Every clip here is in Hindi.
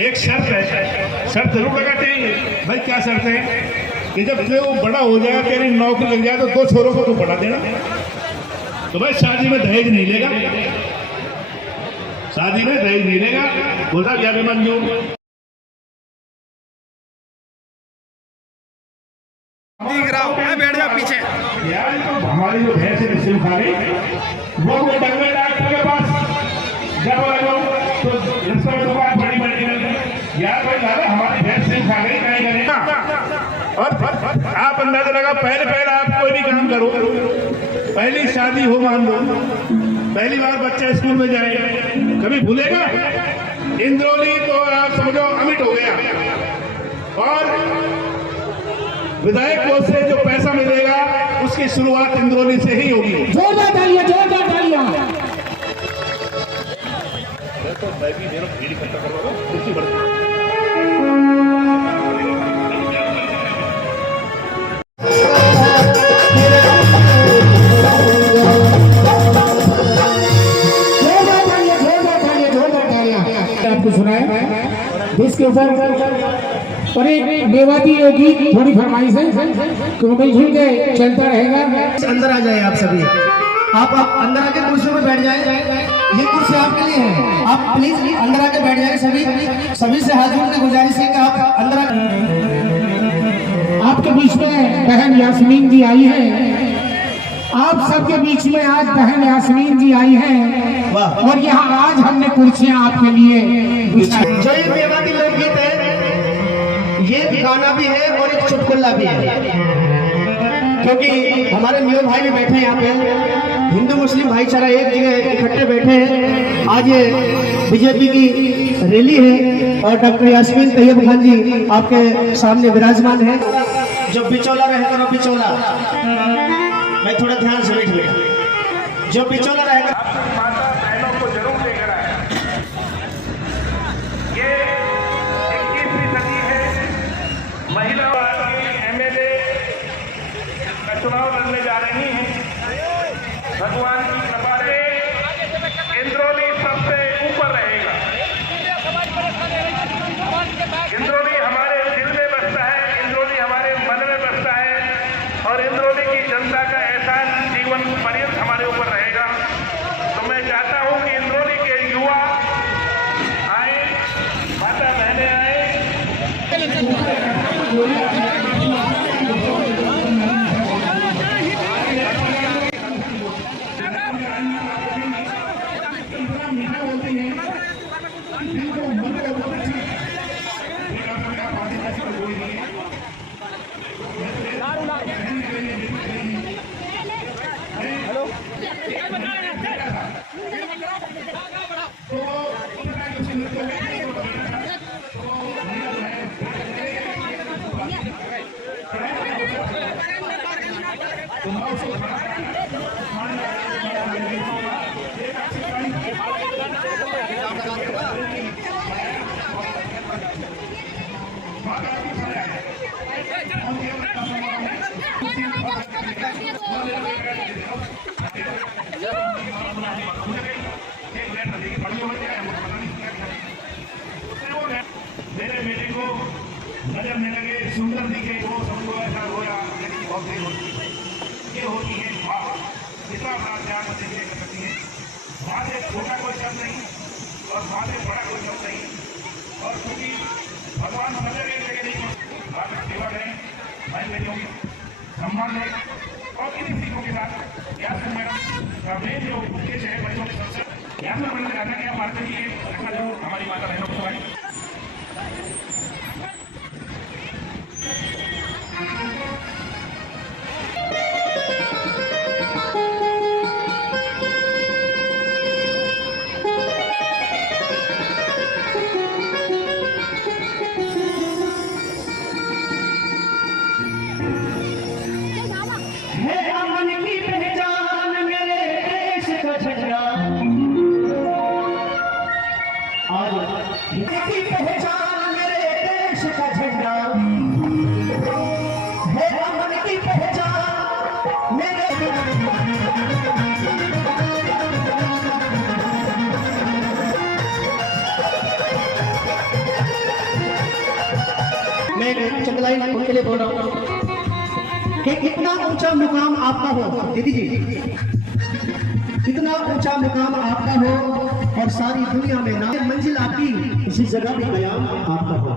एक शर्त है, शर्त जरूर लगाते हैं भाई। क्या शर्त है कि जब वो बड़ा हो जाएगा, तेरी नौकरी लग जाए, तो 2 छोरों को तू पढ़ा देना। तो भाई शादी में दहेज नहीं लेगा, शादी में दहेज नहीं लेगा। बोलता क्या भी मंजूर। बैठ जाओ पीछे यार, तो हमारी जो भैंस है सिम खा रही, वो डॉक्टर के पास जब तो दुकान बड़ी बड़ी यार भाई दादा हमारी भैंस सिम खा गई, नहीं करेगा। और आप अंदाजा लगा, पहले आप कोई भी काम करो, पहली शादी हो मान लो, पहली बार बच्चा स्कूल में जाए, कभी भूलेगा? इंद्रौली तो आप समझो अमिट हो गया। और विधायक कोष से जो पैसा मिलेगा उसकी शुरुआत इंद्रौली से ही होगी। जोरदार तालियां, जोरदार तालियां। तो मैं भी मेरा भीड़ इकट्ठा करूंगा, कुर्सी बढ़ती आपको सुनाया इसके ऊपर और एक मेवाती होगी, थोड़ी फरमाइश है तो मिलजुल के चलता रहेगा। अंदर आ जाए आप सभी, आप अंदर आके कुर्सियों में बैठ जाए। ये कुर्सी आपके लिए है, आप प्लीज अंदर आके बैठ जाए। सभी से हाथ जोड़ के गुजारिश है कि आप अंदर आपके बीच में बहन यास्मीन जी आई है। आप सबके बीच में आज बहन यास्मीन जी आई हैं और यहाँ आज हमने कुर्सियाँ आपके लिए। जो ये मेवाती लोकगीत है, ये गाना भी है और एक चुटकुला भी है, क्योंकि हमारे मियो भाई भी बैठे हैं यहाँ पे, हिंदू मुस्लिम भाईचारा एक जगह इकट्ठे बैठे हैं। आज ये बीजेपी की रैली है और डॉक्टर यास्मीन तैयब खान जी आपके सामने विराजमान है। जो बिचौला रहे करो बिचौला, मैं थोड़ा ध्यान से बैठ गया। जो बिचौला रहे माता बहनों को जरूर लेकर आए। ये 21वीं सदी है। महिला MLA का चुनाव लड़ने जा रही हैं। भगवान की कृपा से इंद्रौली सबसे ऊपर रहेगा। इंद्रौली हमारे दिल में बसता है, इंद्रौली हमारे मन में बसता है और इंद्रौली की जनता का एहसान जीवन पर्यंत हमारे ऊपर रहेगा। तो मैं चाहता हूं कि इंद्रौली के युवा आए, माता बहनें आए। करने लगे, सुंदर दिखे वो सबको ऐसा होया, लेकिन बहुत देर होती है। ये होती है माँ, जितना अपना ध्यान देने कर सकती है। वहाँ से छोटा कोई शब्द नहीं और वहाँ से बड़ा कोई शब्द नहीं। और क्योंकि भगवान सब जगह एक जगह नहीं, आप सेवा करें, भाई बहनों की सम्मान है और इन्हीं सीखों के साथ यासर मैडम का मेन जो उद्देश्य है बच्चों के संस्कार, यासर मैडम ने कहा कि आप मारते ही रखना जरूर हमारी माता बहनों को सवाई। है अमन की पहचान मेरे देश का झंडा, आज की पहचान मेरे देश का झंडा, है अमन की पहचान मेरे। मैं चंद्रलाई उनके लिए बोल रहा हूँ कि इतना ऊंचा मुकाम आपका हो दीदी जी, इतना ऊंचा मुकाम आपका हो और सारी दुनिया में नाम मंजिल आपकी, इसी जगह भी कयाम आपका हो।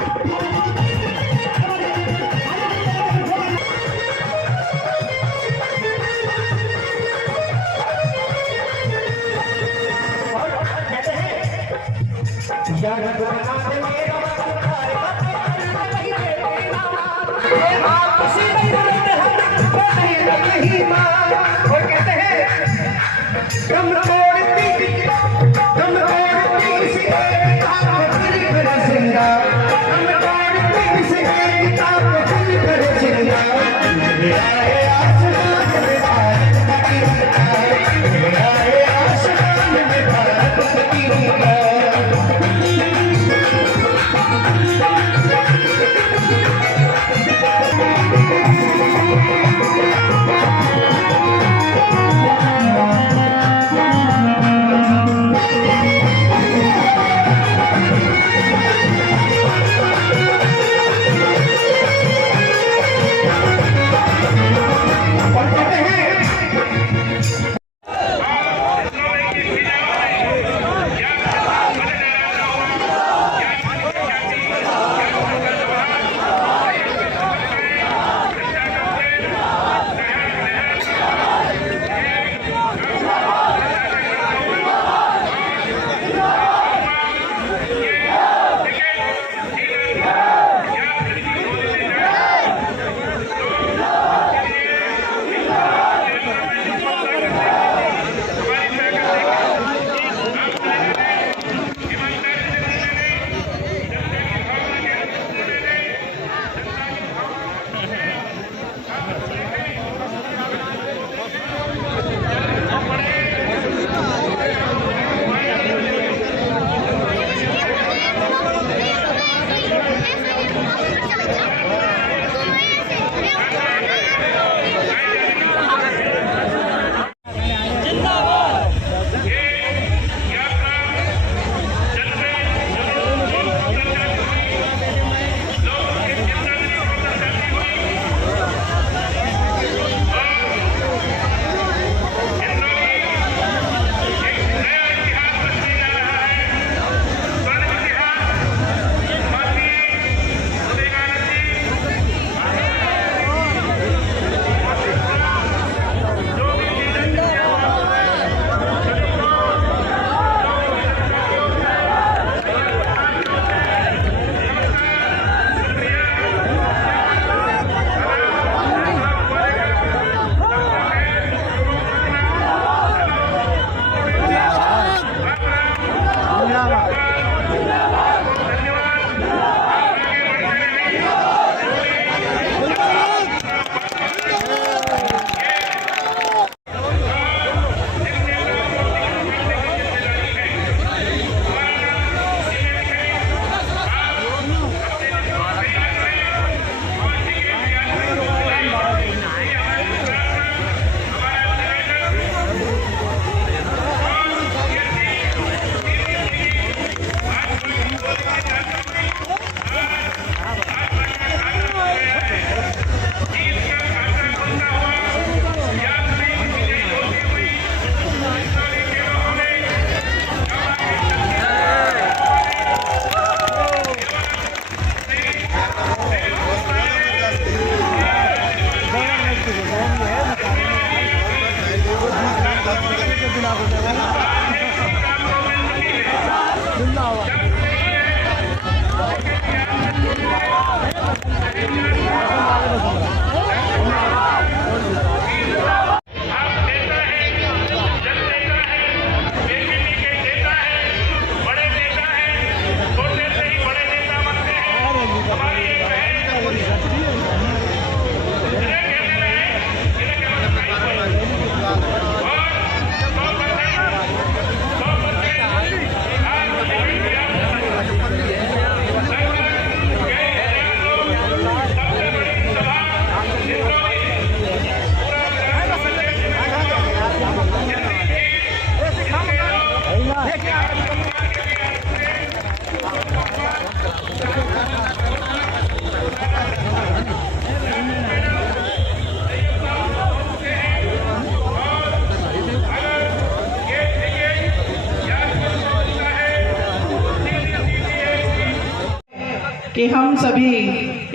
कि हम सभी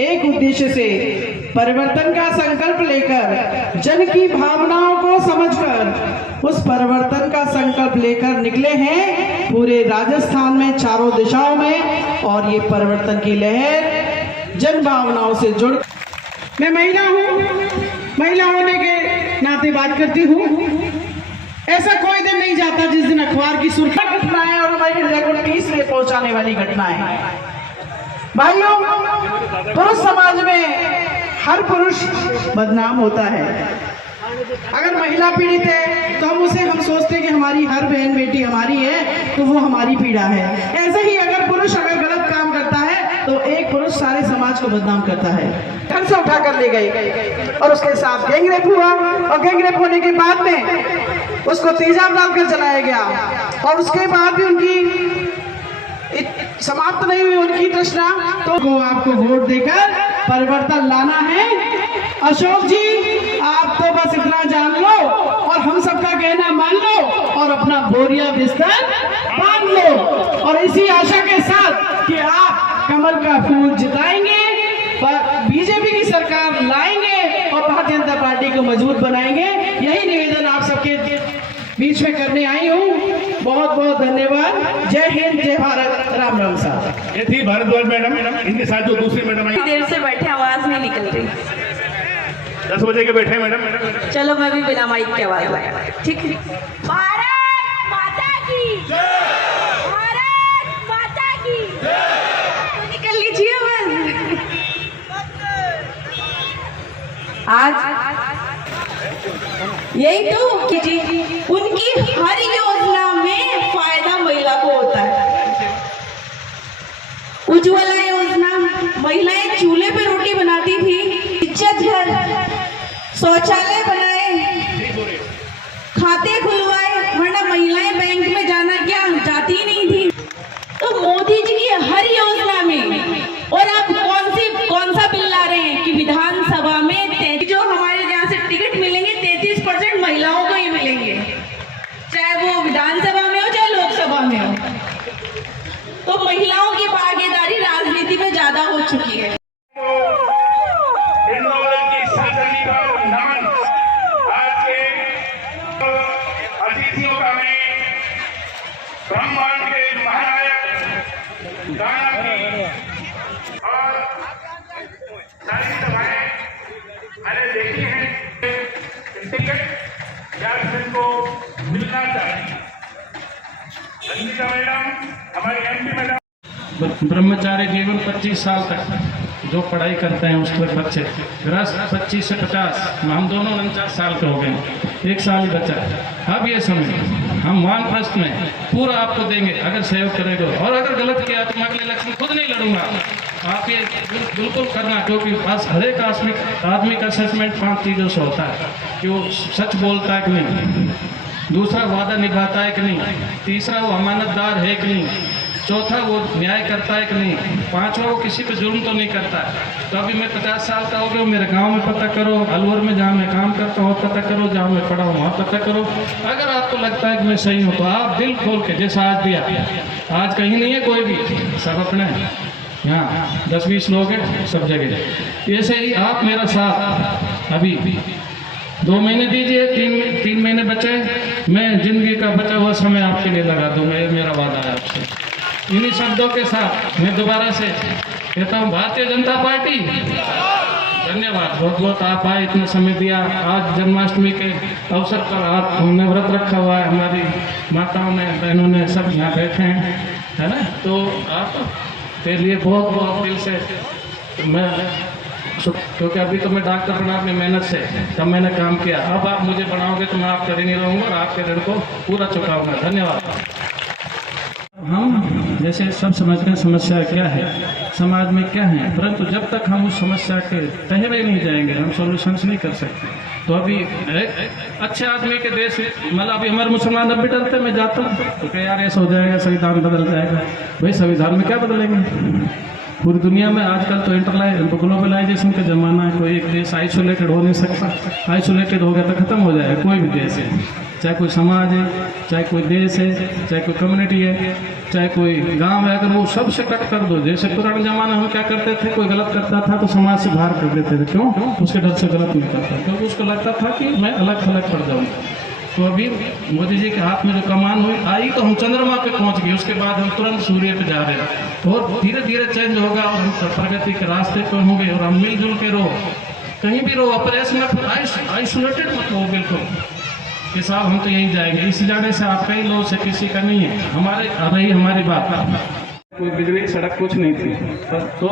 एक उद्देश्य से परिवर्तन का संकल्प लेकर जन की भावनाओं को समझकर उस परिवर्तन का संकल्प लेकर निकले हैं पूरे राजस्थान में चारों दिशाओं में। और ये परिवर्तन की लहर जन भावनाओं से जुड़, मैं महिला हूँ, महिला होने के नाते बात करती हूँ। ऐसा कोई दिन नहीं जाता जिस दिन अखबार की सुर्खियां घटनाएं और हमारे हृदय को ठेस पहुंचाने वाली घटनाएं। भाइयों, पुरुष समाज में हर पुरुष बदनाम होता है। अगर महिला पीड़ित है तो हम सोचते हैं कि हमारी हर बहन बेटी हमारी है तो वो हमारी पीड़ा है। ऐसे ही अगर पुरुष गलत काम करता है तो एक पुरुष सारे समाज को बदनाम करता है। घर से उठा कर ले गए और उसके साथ गैंगरेप हुआ और गैंगरेप होने के बाद में उसको तेजाब डालकर जलाया गया और उसके बाद भी उनकी समाप्त नहीं हुई उनकी तृष्णा। तो आपको वोट देकर परिवर्तन लाना है। अशोक जी, आप तो बस इतना जान लो और हम सबका कहना मान लो और अपना बोरिया बिस्तर बांध लो और इसी आशा के साथ कि आप कमल का फूल जिताएंगे, बीजेपी की सरकार लाएंगे और भारतीय जनता पार्टी को मजबूत बनाएंगे। यही निवेदन आप सबके बीच में करने आई हूँ। बहुत बहुत धन्यवाद। जय हिंद, जय भारत, राम राम साहब। ये थी भारद्वाज मैडम, इनके साथ जो दूसरी मैडम आई, देर से बैठे, आवाज नहीं निकल रही। 10 बजे के बैठे मैडम। चलो मैं भी बिना माइक की आवाज लगा, ठीक है। भारत माता की जय, भारत माता की जय। निकल लीजिए आवाज। आज यही तो कि जी उनकी हर योजना में फायदा महिला को होता है। उज्ज्वला योजना, महिलाएं चूल्हे पे रोटी बनाती थी, इज्जत घर, शौचालय बनाए, खाते खुलवाए, वरना महिलाएं बैंक में जाना क्या जाती नहीं थी। तो मोदी जी की हर योजना में, और आप कौन सा बिल ला रहे हैं कि विधानसभा में जो हमारे यहाँ से टिकट मिलेंगे 33% महिलाओं को ही मिलेंगे, चाहे वो विधानसभा में हो चाहे लोकसभा में हो। तो महिलाओं की भागीदारी राजनीति में ज्यादा हो चुकी है। अतिथियों का मैं ब्रह्मांड के महानायक गाना की और सारी सभाएं मैंने देखी हैं। टिकट या को मिलना चाहिए। रंजीता मैडम, हमारी MP मैडम। ब्रह्मचारी जीवन 25 साल तक जो पढ़ाई करते हैं उसके बच्चे गृहस्थ 25 से 50, हम दोनों 49 साल के हो गए, 1 साल ही बचा। अब ये समय हम वानप्रस्थ में पूरा आपको देंगे अगर सहयोग करेगा, और अगर गलत किया तो मैं अगले इलेक्शन खुद नहीं लड़ूंगा। आप ये बिल्कुल करना, क्योंकि बस हर एक आदमी का असेसमेंट 5 चीज़ों से होता है कि वो सच बोलता है कि नहीं, दूसरा वादा निभाता है कि नहीं, तीसरा वो अमानतदार है कि नहीं, चौथा वो न्याय करता है कि नहीं, पांचवा वो किसी पे जुल्म तो नहीं करता है। तो अभी मैं 50 साल का हो गया, मेरे गांव में पता करो, अलवर में जहाँ मैं काम करता हूँ पता करो, जहाँ मैं पढ़ा हूँ वहाँ पता करो। अगर आपको लगता है कि मैं सही हूँ तो आप दिल खोल के, जैसा आज दिया, आज कहीं नहीं है कोई भी, सब अपने यहाँ 10-20 लोग हैं सब जगह, ऐसे ही आप मेरा साथ अभी 2 महीने दीजिए, 3 महीने बचे, मैं जिंदगी का बचा हुआ समय आपके लिए लगा दूंगा, ये मेरा वादा है आपसे। इन्हीं शब्दों के साथ मैं दोबारा से कहता हूँ भारतीय जनता पार्टी धन्यवाद। बहुत बहुत आप आए, इतना समय दिया। आज जन्माष्टमी के अवसर पर आप हमने व्रत रखा हुआ है, हमारी माताओं ने, बहनों ने, सब यहाँ बैठे हैं, है ना। तो आप के लिए बहुत बहुत दिल से मैं, क्योंकि अभी तो मैं डॉक्टर बना अपनी मेहनत से, तब मैंने काम किया। अब आप मुझे बनाओगे तो मैं आपका ऋणी रहूँगा और आपके ऋण को पूरा चुकाऊंगा। धन्यवाद। हम जैसे सब समझते हैं समस्या क्या है, समाज में क्या है, परंतु जब तक हम उस समस्या के तह में नहीं जाएंगे हम सॉल्यूशंस नहीं कर सकते। तो अभी अच्छे आदमी के देश, मतलब अभी हमारे मुसलमान अब भी डरते, मैं जाता हूँ तो क्या यार ऐसा हो जाएगा, संविधान बदल जाएगा। भाई संविधान में क्या बदलेंगे? पूरी दुनिया में आजकल तो ग्लोबलाइजेशन का ज़माना है, कोई एक देश आइसोलेटेड हो नहीं सकता। आइसोलेटेड हो गया तो ख़त्म हो जाएगा कोई भी देश है, चाहे कोई समाज है, चाहे कोई देश है, चाहे कोई कम्युनिटी है, चाहे कोई गांव है, अगर वो सबसे कट कर दो। जैसे पुराने ज़माने हम क्या करते थे, कोई गलत करता था तो समाज से बाहर कर देते थे। क्यों? उसके डर से गलत नहीं करता, क्योंकि उसको लगता था कि मैं अलग थलग पड़ जाऊँगा। तो अभी मोदी जी के हाथ में जो कमान हुई आई तो हम चंद्रमा पे पहुंच गए, उसके बाद हम तुरंत सूर्य पे जा रहे हैं। और धीरे धीरे चेंज होगा और हम प्रगति के रास्ते पर होंगे। और हम मिलजुल के रहो, कहीं भी रहो, अपरेस मत, आइसोलेटेड मत हो बिल्कुल कि साहब हम तो यहीं जाएंगे। इस जाने से आपका ही लोग से किसी का नहीं है, हमारे रही हमारी बात। कोई बिजली सड़क कुछ नहीं थी, तो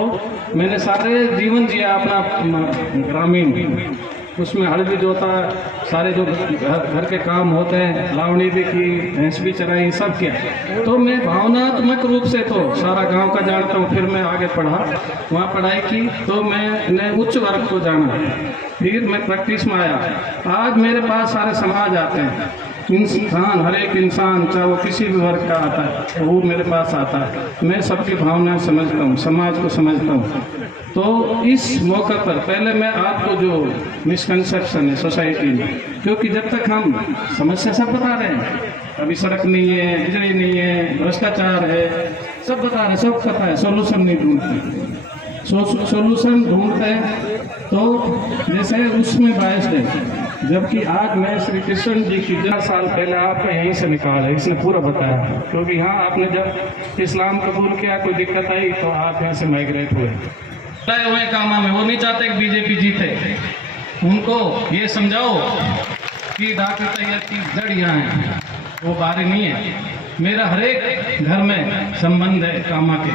मैंने सारे जीवन जिया अपना ग्रामीण, उसमें हल भी जोता, सारे जो घर के काम होते हैं, लावणी भी की, भैंस भी चराई, सब किया। तो मैं भावनात्मक रूप से तो सारा गांव का जानता हूँ। फिर मैं आगे पढ़ा, वहाँ पढ़ाई की, तो मैंने उच्च वर्ग को जाना, फिर मैं प्रैक्टिस में आया। आज मेरे पास सारे समाज आते हैं, इंसान, हर एक इंसान, चाहे वो किसी भी वर्ग का आता है, वो मेरे पास आता है। मैं सबकी भावनाएं समझता हूँ, समाज को समझता हूँ। तो इस मौके पर पहले मैं आपको जो मिसकंसेप्शन है सोसाइटी में, क्योंकि जब तक हम समस्या सब बता रहे हैं, अभी सड़क नहीं है, बिजली नहीं है, भ्रष्टाचार है, सब बता रहे हैं, सब पता है, सोल्यूशन नहीं ढूंढते। सोल्यूशन ढूंढते हैं तो जैसे उसमें बायस है। जबकि आज मैं श्री कृष्ण जी की 10 साल पहले आपको यहीं से निकाला, इसने पूरा बताया। क्योंकि यहाँ आपने जब इस्लाम कबूल किया, कोई दिक्कत आई तो आप यहाँ से माइग्रेट हुए हुए कामा में। वो नहीं चाहते कि बीजेपी जीते, उनको ये समझाओ कि डॉक्टर तैयब की जड़ यहाँ है, वो बारी नहीं है। मेरा हर एक घर में संबंध है कामा के,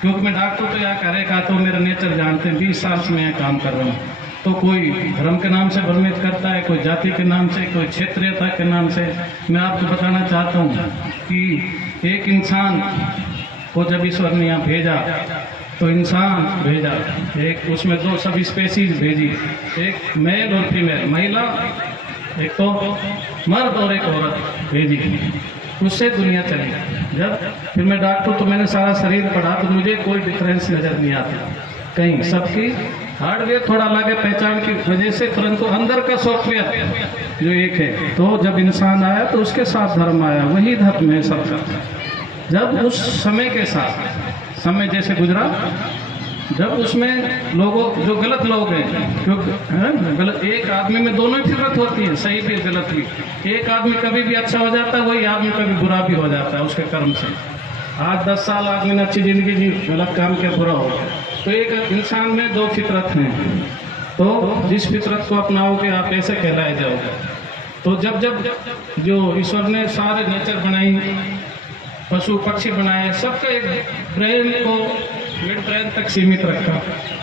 क्योंकि मैं डॉक्टर तो यहाँ करेगा तो मेरा नेचर जानते हैं। 20 साल से मैं यहाँ काम कर रहा हूँ। तो कोई धर्म के नाम से भ्रमित करता है, कोई जाति के नाम से, कोई क्षेत्रीयता के नाम से। मैं आपको बताना चाहता हूँ कि एक इंसान को जब ईश्वर ने यहाँ भेजा तो इंसान भेजा, एक उसमें 2 सब स्पेसीज भेजी, एक मेल और फीमेल, महिला, एक तो मर्द और एक औरत भेजी, उससे दुनिया चली। जब फिर मैं डॉक्टर तो मैंने सारा शरीर पढ़ा तो मुझे कोई डिफरेंस नज़र नहीं आता कहीं। सबकी हार्डवेयर थोड़ा अलग है पहचान की वजह से, परंतु अंदर का सॉफ्टवेयर जो एक है। तो जब इंसान आया तो उसके साथ धर्म आया, वही धर्म है सबका। जब उस समय के साथ समय जैसे गुजरा, जब उसमें लोगों जो गलत लोग हैं, क्योंकि गलत एक आदमी में दोनों ही फितरत होती है, सही भी गलत भी। एक आदमी कभी भी अच्छा हो जाता है, वही आदमी कभी बुरा भी हो जाता है उसके कर्म से। आज 10 साल आदमी ने अच्छी जिंदगी जी, गलत काम किया, बुरा हो गया। तो एक इंसान में 2 फितरत हैं, तो जिस फितरत को अपनाओगे आप ऐसे कहलाए जाओगे। तो जब जब जो ईश्वर ने सारे नेचर बनाई, पशु पक्षी बनाए, सबका एक ब्रेन को मिड ब्रेन तक सीमित रखा।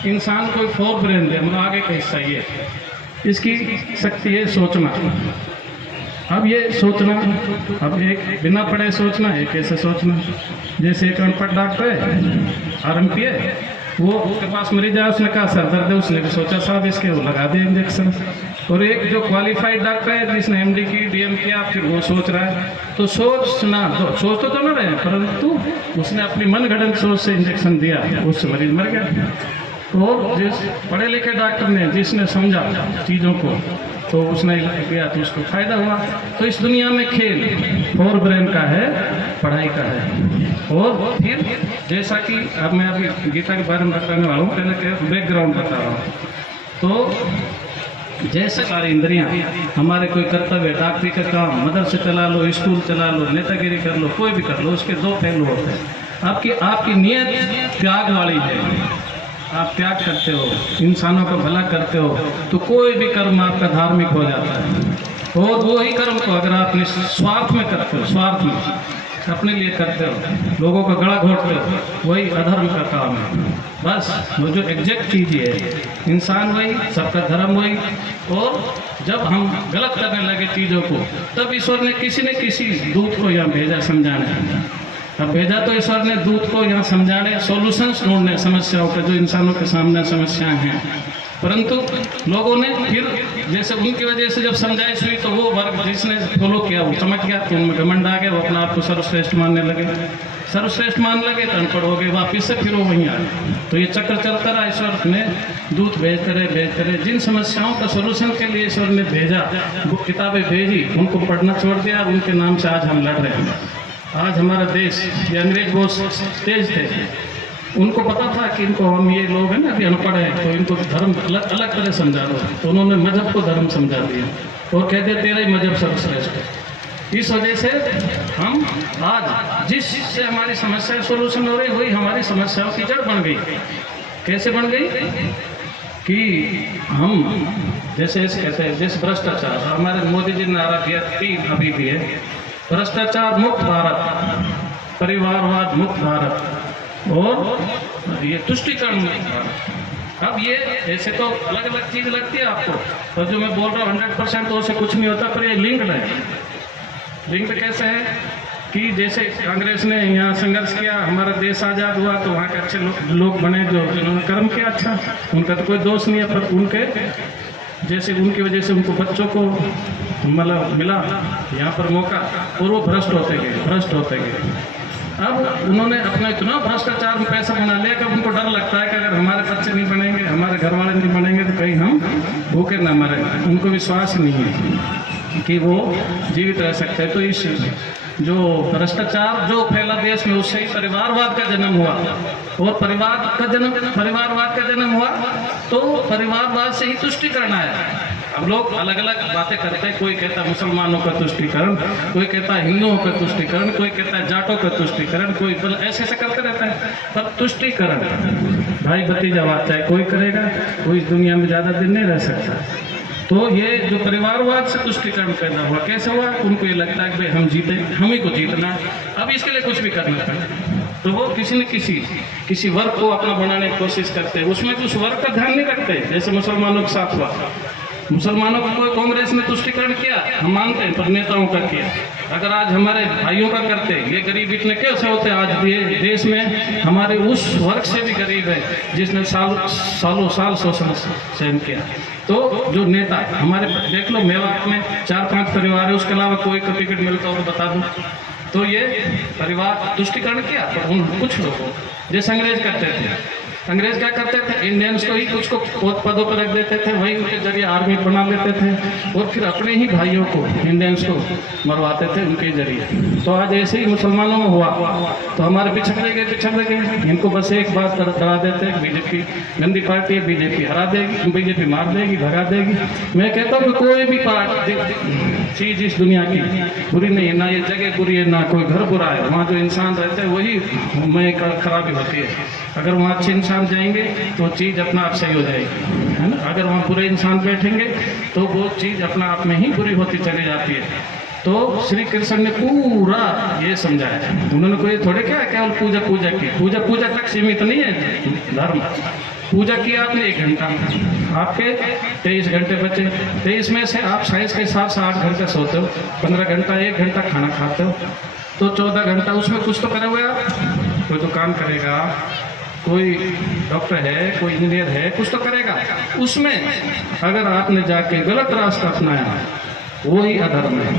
इंसान को 4 ब्रेन दे, मतलब आगे का हिस्सा ये, इसकी शक्ति है सोचना। अब ये सोचना, अब एक बिना पढ़े सोचना है, कैसे सोचना। जैसे एक अनपढ़ डॉक्टर है, RMP है, वो उसके पास मरीज आया, उसने कहा सर दर्द है, उसने भी सोचा साहब इसके वो लगा दे इंजेक्शन। और एक जो क्वालिफाइड डॉक्टर है जिसने MD की, DM किया, फिर वो सोच रहा है। तो सोचना तो सोच तो न रहे, परंतु उसने अपनी मनगढ़ंत सोच से इंजेक्शन दिया, उससे मरीज मर गया। और जिस पढ़े लिखे डॉक्टर ने, जिसने समझा चीज़ों को, तो उसने किया तो उसको फायदा हुआ। तो इस दुनिया में खेल 4 ब्रेन का है, पढ़ाई का है। और फिर जैसा कि अब मैं अभी गीता के बारे में बताने वाला हूँ, पहले के बैकग्राउंड बता रहा हूँ। तो जैसे सारी इंद्रियां हमारे कोई कर्तव्य, डॉक्टरी का काम, मदरसे चला लो, स्कूल चला लो, नेतागिरी कर लो, कोई भी कर लो, उसके दो पहलू होते हैं। आपकी नीयत त्याग वाली है, आप त्याग करते हो, इंसानों का भला करते हो, तो कोई भी कर्म आपका धार्मिक हो जाता है। और वही कर्म को अगर आप स्वार्थ में करते हो, स्वार्थ में अपने लिए करते हो, लोगों का गला घोटते हो, वही अधर्म का काम है। बस वो जो एग्जैक्ट चीज़ है, इंसान वही, सबका धर्म वही। और जब हम गलत करने लगे चीज़ों को, तब ईश्वर ने किसी दूत को यहाँ भेजा समझाने। अब भेजा तो ईश्वर ने दूत को यहाँ समझाने, सॉल्यूशंस ढूंढने समस्याओं के, जो इंसानों के सामने समस्याएं हैं। परंतु लोगों ने फिर जैसे उनकी वजह से जब समझाइश हुई, तो वो वर्ग जिसने फॉलो किया वो चमक गया, तो उनमें घमंड आ गया, वो अपना आप को सर्वश्रेष्ठ मानने लगे, सर्वश्रेष्ठ मान लगे, तो अनपढ़ हो गए, वापिस से फिर वो वहीं आए। तो ये चक्र चलता रहा। ईश्वर ने दूत भेजते रहे। जिन समस्याओं का सोल्यूशन के लिए ईश्वर ने भेजा, वो किताबें भेजी, उनको पढ़ना छोड़ दिया, और उनके नाम से आज हम लड़ रहे हैं। आज हमारा देश, ये अंग्रेज बहुत तेज थे, उनको पता था कि इनको हम ये लोग हैं ना अभी अनपढ़ हैं, तो इनको धर्म अलग तरह समझा दो, तो उन्होंने मजहब को धर्म समझा दिया और कह दिया तेरा ही मजहब सर्वश्रेष्ठ है। इस वजह से हम आज जिससे हमारी समस्या सोल्यूशन हो रही, वही हमारी समस्याओं की जड़ बन गई। कैसे बन गई कि हम जैसे कहते हैं, जैसे भ्रष्टाचार, हमारे मोदी जी ने नारा दिया 3 अभी भी है, भ्रष्टाचार मुक्त भारत, परिवारवाद मुक्त भारत और ये तुष्टिकरण मुक्त भारत। अब ये ऐसे तो अलग अलग चीज़ लगती है आपको, और जो मैं बोल रहा हूँ 100% तो उससे कुछ नहीं होता, पर ये लिंक्ड है। लिंक्ड कैसे है कि जैसे कांग्रेस ने यहाँ संघर्ष किया, हमारा देश आज़ाद हुआ, तो वहाँ के अच्छे लोग बने, जो जिन्होंने कर्म किया अच्छा, उनका तो कोई दोष नहीं है, पर उनके जैसे उनकी वजह से उनको बच्चों को मतलब मिला यहाँ पर मौका, और वो भ्रष्ट होते गए। अब उन्होंने अपना इतना भ्रष्टाचार में पैसा बना लिया कि उनको डर लगता है कि अगर हमारे बच्चे नहीं बनेंगे, हमारे घर वाले नहीं बनेंगे, तो कहीं हम भूखे ना मरें। उनको विश्वास नहीं है कि वो जीवित रह सकते हैं। तो इस जो भ्रष्टाचार जो फैला देश में, उससे ही परिवारवाद का जन्म हुआ, और परिवारवाद का जन्म हुआ, तो परिवारवाद से ही तुष्टिकरण आया। अब लोग अलग अलग बातें करते हैं, कोई कहता है मुसलमानों का तुष्टिकरण, कोई कहता है हिंदुओं का तुष्टिकरण, कोई कहता है जाटों का तुष्टिकरण, कोई ऐसे करते रहता है। पर तुष्टिकरण भाई भतीजा बात है, कोई करेगा, कोई इस दुनिया में ज़्यादा दिन नहीं रह सकता। तो ये जो परिवारवाद से तुष्टिकरण पैदा हुआ, कैसे हुआ? उनको ये लगता है कि भाई हम जीते, हम ही को जीतना, अब इसके लिए कुछ भी करना पड़ेगा। तो वो किसी न किसी वर्ग को अपना बनाने की कोशिश करते हैं, उसमें उस वर्ग का ध्यान नहीं रखते। जैसे मुसलमानों के साथ हुआ, मुसलमानों को कोई कांग्रेस ने तुष्टिकरण किया, हम मानते हैं, पर नेताओं का किया। अगर आज हमारे भाइयों का करते, ये गरीब इतने कैसे होते? आज ये देश में हमारे उस वर्ग से भी गरीब है जिसने सालों साल शोषण सहन किया। तो जो नेता हमारे, देख लो मेवात में 4-5 परिवार है, उसके अलावा कोई का टिकट मिलता हो तो बता दूं। तो ये परिवार तुष्टिकरण किया, पर उन कुछ लोगों जैसे अंग्रेज करते थे। अंग्रेज क्या करते थे? इंडियंस को ही कुछ को पदों पर रख देते थे, वही उनके जरिए आर्मी बना लेते थे, और फिर अपने ही भाइयों को, इंडियंस को मरवाते थे उनके जरिए। तो आज ऐसे ही मुसलमानों में हुआ, तो हमारे पिछड़े गए। इनको बस एक बात डरा देते हैं, बीजेपी गंदी पार्टी है, बीजेपी हरा देगी, बीजेपी मार देगी, भगा देगी। मैं कहता हूँ कि कोई भी चीज़ इस दुनिया की बुरी नहीं है, ना ये जगह बुरी है, ना कोई घर बुरा है। वहाँ जो इंसान रहते हैं वही में खराबी होती है। अगर वहाँ अच्छे इंसान जाएंगे तो चीज़ अपना आप सही हो जाएगी, है ना। अगर वहाँ बुरे इंसान बैठेंगे तो वो चीज़ अपना आप में ही बुरी होती चली जाती है। तो श्री कृष्ण ने पूरा ये समझाया। उन्होंने कोई थोड़े क्या केवल पूजा की, पूजा तक सीमित नहीं है धर्म। पूजा किया आपने 1 घंटा, आपके 23 घंटे बचे। 23 में से आप साइंस के हिसाब से 8 घंटे सोते हो, 15 घंटा 1 घंटा खाना खाते हो, तो 14 घंटा उसमें कुछ तो करे हुए आप। कोई दुकान करेगा, कोई डॉक्टर है, कोई इंजीनियर है, कुछ तो करेगा। उसमें अगर आपने जाके गलत रास्ता अपनाया वो ही अधर्म है,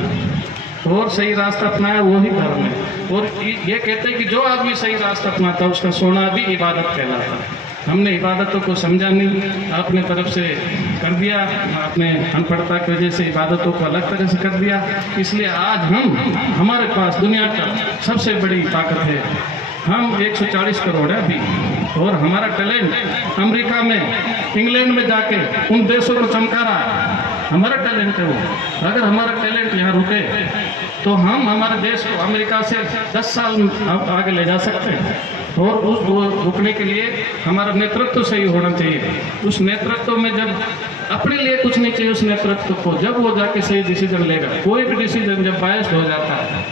और सही रास्ता अपनाया वो ही धर्म है। और ये कहते हैं कि जो आदमी सही रास्ता अपनाता है उसका सोना भी इबादत कहलाता है। हमने इबादतों को समझा नहीं, अपने तरफ से कर दिया, अपने अनपढ़ता की वजह से इबादतों को अलग तरह से कर दिया। इसलिए आज हमारे पास दुनिया का सबसे बड़ी ताकत है। हम 140 करोड़ है अभी, और हमारा टैलेंट अमेरिका में, इंग्लैंड में जाके उन देशों को चमका रहा है। हमारा टैलेंट है वो। अगर हमारा टैलेंट यहाँ रुके तो हम हमारे देश को अमेरिका से 10 साल आगे ले जा सकते हैं। और उस रुकने के लिए हमारा नेतृत्व सही होना चाहिए। उस नेतृत्व में जब अपने लिए कुछ नहीं चाहिए, उस नेतृत्व को जब वो जाके सही डिसीजन लेगा, कोई भी डिसीजन जब बायस्ड हो जाता है,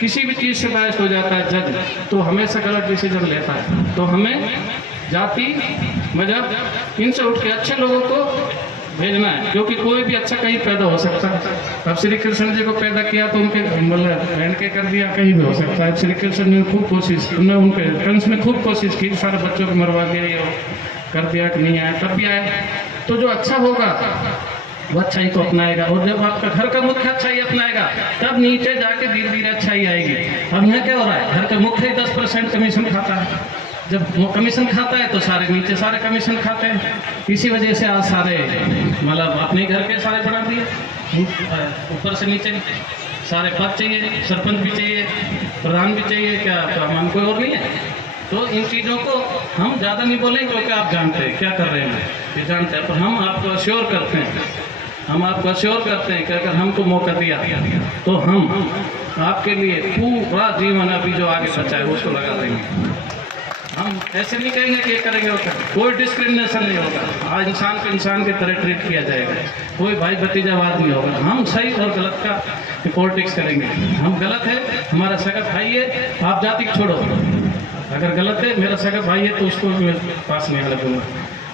किसी भी चीज़ से बायस्ड हो जाता है जज, तो हमेशा गलत डिसीजन लेता है। तो हमें जाति मजहब इनसे उठ के अच्छे लोगों को भेजना है, क्योंकि कोई भी अच्छा कहीं पैदा हो सकता है। अब श्री कृष्ण जी को पैदा किया तो उनके मतलब बहन के कर दिया, कहीं भी हो सकता है। श्री कृष्ण ने खूब कोशिश, उनके कंस ने खूब कोशिश की, सारे बच्चों को मरवा के कर दिया कि नहीं आया, तब भी आए। तो जो अच्छा होगा वो अच्छाई को अपनाएगा, और जब आपका घर का मुख्य अच्छाई अपनाएगा तब नीचे जाके धीरे धीरे अच्छाई आएगी। अब यहाँ क्या हो रहा है, घर का मुख्य ही 10% कमीशन खाता है। जब वो कमीशन खाता है तो सारे नीचे सारे कमीशन खाते हैं। इसी वजह से आज सारे मतलब अपने घर के सारे बना दिए, ऊपर से नीचे सारे पद चाहिए, सरपंच भी चाहिए, प्रधान भी चाहिए, क्या तो हम कोई और नहीं है। तो इन चीज़ों को हम ज़्यादा नहीं बोलेंगे, क्योंकि आप जानते हैं क्या कर रहे हैं, ये जानते हैं। पर हम आपको अश्योर करते हैं, हम आपको अश्योर करते हैं कि अगर हमको मौका दिया तो हम आपके लिए पूरा जीवन अभी जो आगे बचा है उसको लगा देंगे। हम ऐसे नहीं कहेंगे कि ये करेंगे वो करेंगे, कोई डिस्क्रिमिनेशन नहीं होगा। आज इंसान को इंसान की तरह ट्रीट किया जाएगा, कोई भाई भतीजावाद नहीं होगा। हम सही और गलत का पॉलिटिक्स करेंगे। हम गलत है, हमारा सगा भाई है, आप जाति को छोड़ो। अगर गलत है, मेरा सगा भाई है तो उसको मैं पास नहीं आने दूंगा,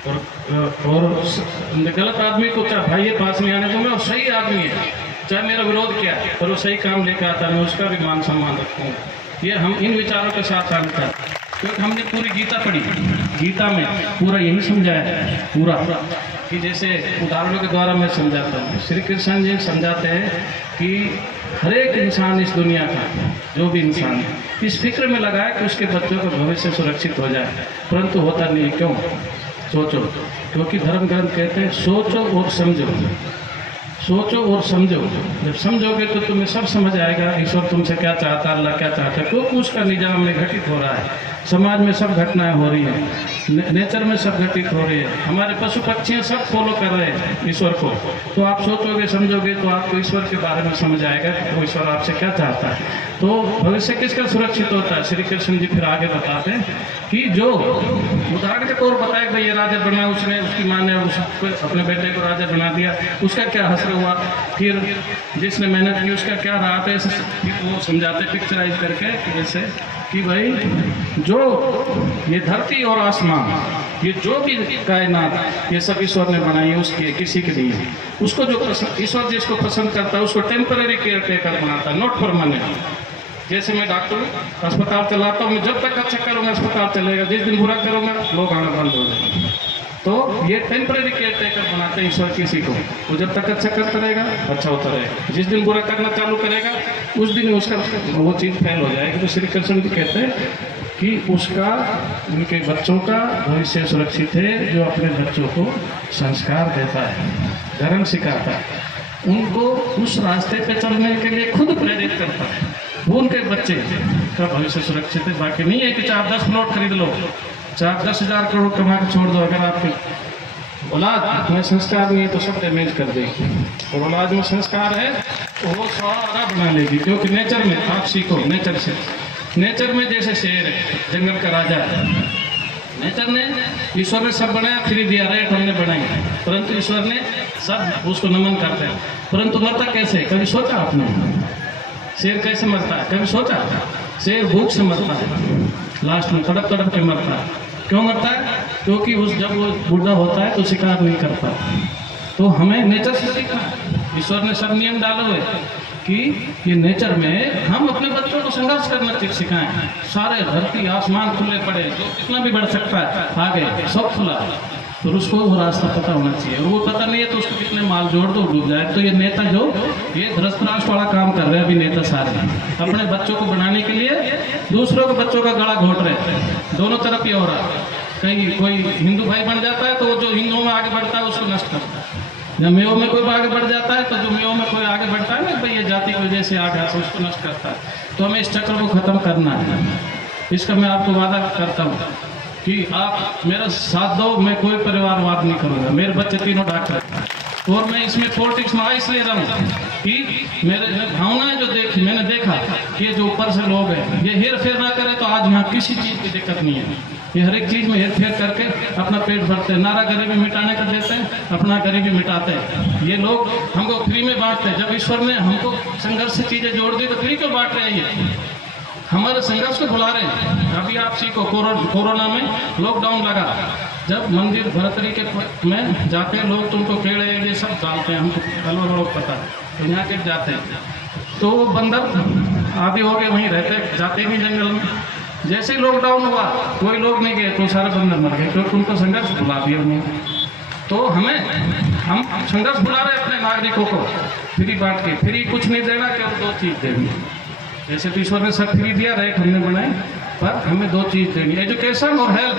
और गलत आदमी को चाहे भाई है पास नहीं आने दूंगा, और सही आदमी है चाहे मेरा विरोध किया पर वो सही काम लेकर आता है, मैं उसका भी मान सम्मान रखूँगा। ये हम इन विचारों के साथ आना चाहते हैं, क्योंकि हमने पूरी गीता पढ़ी, गीता में पूरा यही समझाया है पूरा, कि जैसे उदाहरणों के द्वारा मैं समझाता हूँ। श्री कृष्ण जी समझाते हैं कि हर एक इंसान इस दुनिया का, जो भी इंसान है, इस फिक्र में लगा है कि उसके बच्चों का भविष्य सुरक्षित हो जाए, परंतु होता नहीं। क्यों? सोचो, क्योंकि धर्म ग्रंथ कहते हैं सोचो और समझो, सोचो और समझो। जब समझोगे तो तुम्हें सब समझ आएगा, ईश्वर तुमसे क्या चाहता है, अल्लाह क्या चाहता है, क्योंकि उसका निजाम में घटित हो रहा है। समाज में सब घटनाएं हो रही हैं, नेचर में सब घटित हो रही है, हमारे पशु पक्षी सब फॉलो कर रहे हैं ईश्वर को। तो आप सोचोगे समझोगे तो आपको ईश्वर के बारे में समझ आएगा कि वो ईश्वर आपसे क्या चाहता है। तो भविष्य किसका सुरक्षित होता है? श्री कृष्ण जी फिर आगे बताते हैं कि जो उदाहरण के तौर बताया कि ये राजा बना, उसने उसकी माँ ने अपने बेटे को राजा बना दिया, उसका क्या हश्र हुआ, फिर जिसने मेहनत की उसका क्या रहा था। ऐसे वो समझाते पिक्चराइज करके जैसे कि भाई जो ये धरती और आसमान, ये जो भी कायनात, ये सब ईश्वर ने बनाई है, उसके किसी के लिए। उसको जो पसंद, ईश्वर जिसको पसंद करता है उसको टेम्पररी केयर टेकर बनाता है, नॉट परमानेंट। जैसे मैं डॉक्टर हूँ, अस्पताल चलाता हूँ, मैं जब तक अच्छा करूँगा अस्पताल चलेगा, जिस दिन बुरा करूँगा लोग आना बंद हो जाएंगे। तो ये टेम्पररी केयर टेकर बनाते हैं ईश्वर किसी को, वो जब तक अच्छा करता रहेगा अच्छा होता रहेगा, जिस दिन बुरा करना चालू करेगा उस दिन उसका वो चीज़ फेल हो जाएगी। तो श्री कृष्ण जी कहते हैं कि उसका, उनके बच्चों का भविष्य सुरक्षित है जो अपने बच्चों को संस्कार देता है, धर्म सिखाता है, उनको उस रास्ते पे चलने के लिए खुद प्रेरित करता है, वो उनके बच्चे का भविष्य सुरक्षित है। बाकी नहीं है कि चाहे 10 प्लॉट खरीद लो, चाहे 10,000 करोड़ कमा के छोड़ दो, अगर आपकी औलाद में संस्कार नहीं है तो सब डैमेज कर देगी। और औलाद में संस्कार है तो वो सारा बना लेगी, क्योंकि नेचर में आप सीखो नेचर से। नेचर में जैसे शेर है, जंगल का राजा है, नेचर ने, ईश्वर ने सब बनाया, फ्री दिया, रेट हमने बनाई, परंतु ईश्वर ने सब उसको नमन करते हैं। परंतु मरता कैसे, कभी सोचा आपने? शेर कैसे मरता है, कभी सोचा? शेर भूख से मरता है, लास्ट में तड़प तड़प के मरता है। क्यों मरता है? क्योंकि उस जब वो बूढ़ा होता है तो शिकार नहीं करता। तो हमें नेचर से सीखना है। ईश्वर ने सब नियम डाले हुए कि ये नेचर में हम अपने बच्चों को संघर्ष करना सिखाएं। सारे धरती आसमान खुले पड़े, जो कितना भी बढ़ सकता है आगे सब खुला, तो उसको वो रास्ता पता होना चाहिए। और वो पता नहीं है तो उसको कितने माल जोड़ दो डूब जाए। तो ये नेता जो ये धृतराष्ट्र वाला काम कर रहे हैं अभी नेता सारे, अपने बच्चों को बनाने के लिए दूसरों के बच्चों का गला घोट रहे हैं। दोनों तरफ ये हो रहा है, कहीं कोई हिंदू भाई बन जाता है तो वो जो हिंदुओं में आगे बढ़ता है उसको नष्ट करता है, जब मेयों में कोई आगे बढ़ जाता है तो जो मेयों में कोई आगे बढ़ता है ना भाई ये जाति की वजह से आगे आता है उसको नष्ट करता है। तो हमें इस चक्र को ख़त्म करना है। इसका मैं आपको वादा करता हूँ कि आप मेरा साथ दो, मैं कोई परिवारवाद नहीं करूँगा। मेरे बच्चे तीनों डॉक्टर हैं, और मैं इसमें पॉलिटिक्स में इसलिए रहा हूँ कि मेरे भावनाएं जो देखी, मैंने देखा ये जो ऊपर से लोग हैं ये हेर फेर ना करें तो आज यहाँ किसी चीज़ की दिक्कत नहीं है। ये हर एक चीज़ में हेर फेर करके अपना पेट भरते हैं, नारा गरीबी मिटाने का देते हैं, अपना गरीबी मिटाते हैं। ये लोग हमको फ्री में बांटते हैं। जब ईश्वर ने हमको संघर्ष से चीज़ें जोड़ दी तो फ्री क्यों बांट रहे हैं? ये हमारे संघर्ष को भुला रहे हैं। अभी आप सीखो, कोरोना में लॉकडाउन लगा, जब मंदिर भरतरी के में जाते हैं लोग तो उनको केड़े ये सब डालते हैं, हमको अलग लोग पता है, तो यहाँ के जाते हैं तो वो बंदर आदि हो गए वहीं रहते, जाते नहीं जंगल में। जैसे ही लॉकडाउन हुआ कोई लोग नहीं गए तो सारे बंदर मर गए क्योंकि उनको संघर्ष भुला दिया उन्होंने। तो हम संघर्ष भुला रहे अपने नागरिकों को फ्री बांट के। फ्री कुछ नहीं देना, केवल दो चीज़ देनी। जैसे तो ईश्वर ने सब फ्री दिया, रेट हमने बनाए, पर हमें दो चीज़ देनी, एजुकेशन और हेल्थ।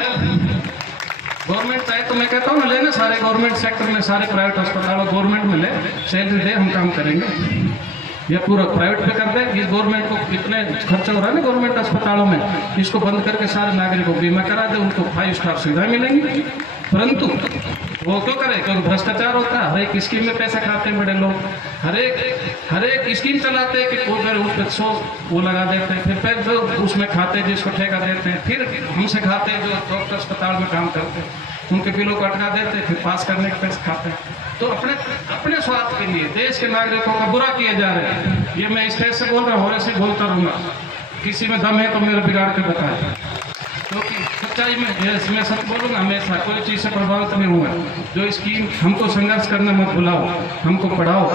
गवर्नमेंट चाहे तो मैं कहता हूँ ना लेना सारे गवर्नमेंट सेक्टर में, सारे प्राइवेट अस्पतालों गवर्नमेंट में ले, सैलरी दे, हम काम करेंगे। या पूरा प्राइवेट पे कर दे, ये गवर्नमेंट को कितने खर्चा हो रहा है ना गवर्नमेंट अस्पतालों में, इसको बंद करके सारे नागरिकों को बीमा करा दे, उनको 5 स्टार सुविधाएं मिलेंगी। परंतु वो क्यों करे? क्योंकि भ्रष्टाचार होता है, हर एक स्कीम में पैसा खाते हैं बड़े लोग, हर एक स्कीम चलाते हैं कि वो फिर उस पर 100 वो लगा देते हैं, फिर पैसे उसमें खाते हैं जिसको ठेका देते हैं, फिर हमसे खाते हैं जो डॉक्टर अस्पताल में काम करते हैं, उनके बिलों को अटका देते हैं, फिर पास करने के पैसे खाते हैं। तो अपने स्वार्थ के लिए देश के नागरिकों का बुरा किया जा रहा है। ये मैं स्टेज से बोल रहा हूँ और ऐसे बोलता रहूँगा, किसी में दम है तो मेरा बिगाड़ के बताए, क्योंकि सच्चाई में मैं सच बोलूँगा हमेशा, कोई चीज़ से प्रभावित नहीं हुआ। जो स्कीम हमको संघर्ष करना मत भुलाओ, हमको पढ़ाओ,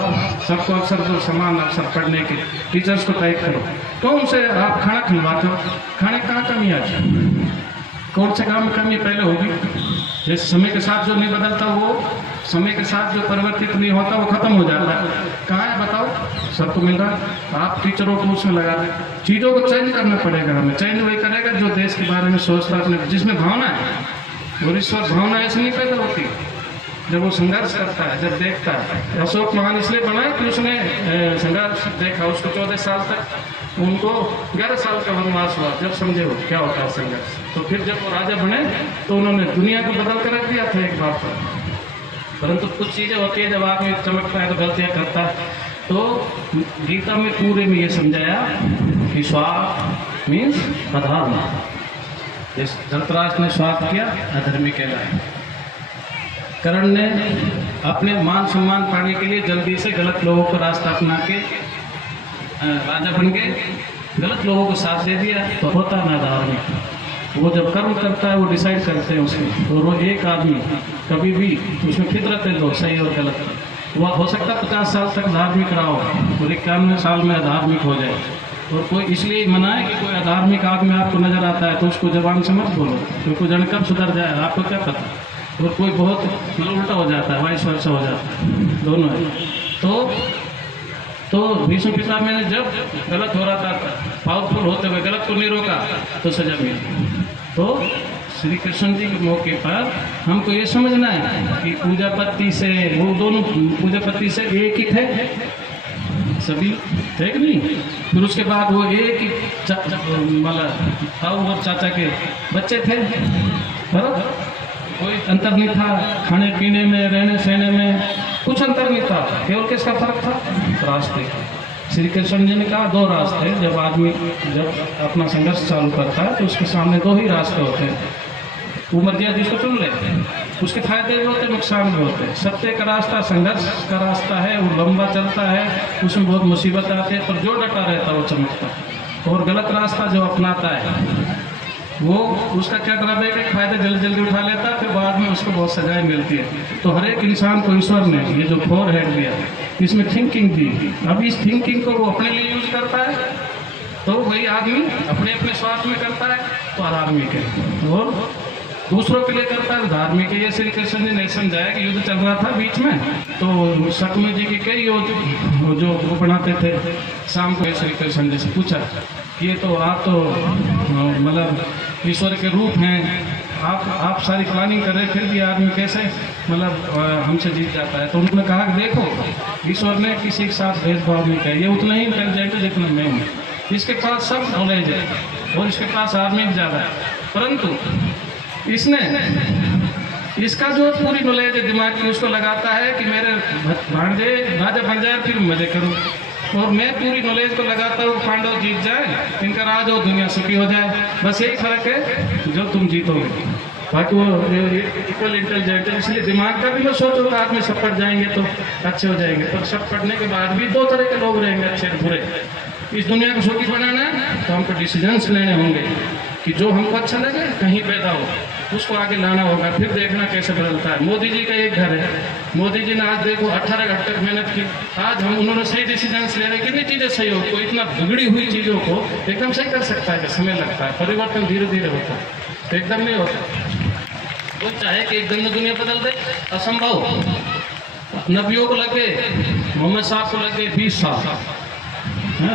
सबको अवसर दो, समान अवसर पढ़ने के, टीचर्स को टाइप करो। तो उनसे आप खाना खिलवाते हो, खाने कहाँ कमी आज? कौन से काम में कमी पहले होगी? जैसे समय के साथ जो नहीं बदलता वो समय के साथ जो परिवर्तित नहीं होता वो खत्म हो जाता है। कहाँ है बताओ? सबको मिल रहा है। आप टीचरों को उसमें लगा दें, चीज़ों को चेंज करना पड़ेगा हमें। चेंज वही करेगा जो देश के बारे में सोचता है, अपने जिसमें भावना है। और ईश्वर भावना ऐसे नहीं पैदा होती, जब वो संघर्ष करता है, जब देखता है। अशोक महान इसलिए बना है कि उसने संघर्ष देखा। उसको 14 साल तक, उनको 11 साल का वनवास हुआ, जब समझे हो क्या होता है संघर्ष। तो फिर जब वो राजा बने तो उन्होंने दुनिया को बदल कर रख दिया था एक बार पर। परंतु कुछ चीज़ें होती है, जब आदमी चमकता है तो गलतियाँ करता है। तो गीता में पूरे में ये समझाया कि स्वार्थ मीन्स अधर्म। जिस धृतराष्ट्र ने स्वार्थ किया, अधर्मी कहलाए। कर्ण ने अपने मान सम्मान पाने के लिए जल्दी से गलत लोगों को रास्ता अपना के राजा बन गए, गलत लोगों को साथ दे दिया, तो होता ना धार्मिक। वो जब कर्म करता है वो डिसाइड करते हैं उसमें, और वो एक आदमी कभी भी उसमें फितरत है दो सही और गलत। वो हो सकता है 50 साल तक धार्मिक रहा हो और 91 साल में अधार्मिक हो जाए। और कोई इसलिए मना है कि कोई अधार्मिक आदमी आपको नजर आता है तो उसको जबान से मत बोलो, क्योंकि जन कब सुधर जाए आपको क्या पता। और कोई बहुत उल्टा हो जाता है, वाइस वर्सा हो जाता है, दोनों है। तो भीष्म पितामह ने जब गलत हो रहा था, पावरफुल होते हुए गलत को नहीं रोका तो सजा मिली। तो श्री कृष्ण जी के मौके पर हमको ये समझना है कि पूजा पत्ती से, वो दोनों पूजा पत्ती से एक ही थे, सभी थे कि नहीं। फिर उसके बाद वो एक ही मतलब ताऊ और चाचा के बच्चे थे, बराबर कोई अंतर नहीं था। खाने पीने में, रहने सहने में कुछ अंतर नहीं था, केवल किसका फर्क था? रास्ते का। श्री कृष्ण जी ने कहा 2 रास्ते। जब आदमी जब अपना संघर्ष चालू करता है तो उसके सामने 2 ही रास्ते होते हैं। वो मर्जिया जिसको चुन ले, उसके फायदे भी होते हैं, नुकसान भी होते हैं। सत्य का रास्ता, संघर्ष का रास्ता है, वो लंबा चलता है, उसमें बहुत मुसीबत आती है, पर जो डटा रहता है वो चमकता है। और गलत रास्ता जो अपनाता है वो उसका क्या ड्रॉबैक है? फायदे जल्दी जल्दी उठा लेता है, फिर बाद में उसको बहुत सजाएं मिलती है। तो हर एक इंसान को ईश्वर ने ये जो 4 हेड दिया, इसमें थिंकिंग दी। अब इस थिंकिंग को वो अपने लिए यूज करता है तो वही आदमी अपने अपने स्वार्थ में करता है तो अधार्मिक है, और दूसरों के लिए करता है धार्मिक है। ये श्री कृष्ण जी ने समझाया कि युद्ध चल रहा था बीच में, तो सकमी जी के कई योद्धा जो वो बनाते थे, शाम को श्री कृष्ण जी से पूछा ये तो आप तो मतलब ईश्वर के रूप हैं, आप सारी प्लानिंग कर रहे, फिर भी आदमी कैसे मतलब हमसे जीत जाता है। तो उन्होंने कहा कि देखो ईश्वर ने किसी के साथ भेदभाव नहीं किया, ये उतना ही इंटेलिजेंट है जितना मैं हूँ, इसके पास सब नॉलेज है और इसके पास आदमी भी ज़्यादा है, परंतु इसने इसका जो पूरी नॉलेज है दिमाग की उसको लगाता है कि मेरे भांजे राजा बन जाए फिर मजे करूँ, और मैं पूरी नॉलेज को लगाता हूँ पांडव जीत जाए, इनका राज हो, दुनिया सुखी हो जाए। बस यही फर्क है जो तुम जीतोगे, बाकी वो इक्वल इंटेलिजेंट है। इसलिए दिमाग का भी मैं सोचो कि आदमी सब पढ़ जाएंगे तो अच्छे हो जाएंगे, पर सब पढ़ने के बाद भी दो तरह के लोग रहेंगे, अच्छे और बुरे। इस दुनिया को सुखी बनाना है तो हमको डिसीजंस लेने होंगे कि जो हमको अच्छा लगे कहीं पैदा हो उसको आगे लाना होगा, फिर देखना कैसे बदलता है। मोदी जी का एक घर है, मोदी जी ने आज देखो 18 घंटे मेहनत की, आज हम उन्होंने सही डिसीजंस ले रहे हैं। कितनी चीज़ें सही हो, कोई इतना बिगड़ी हुई चीज़ों को एकदम सही कर सकता है, समय लगता है, परिवर्तन धीरे धीरे होता है, एकदम नहीं होता। वो चाहे कि एकदम दुनिया बदल दे, असंभव। नबियों को लगे, मोहम्मद साहब को लगे 20 साल,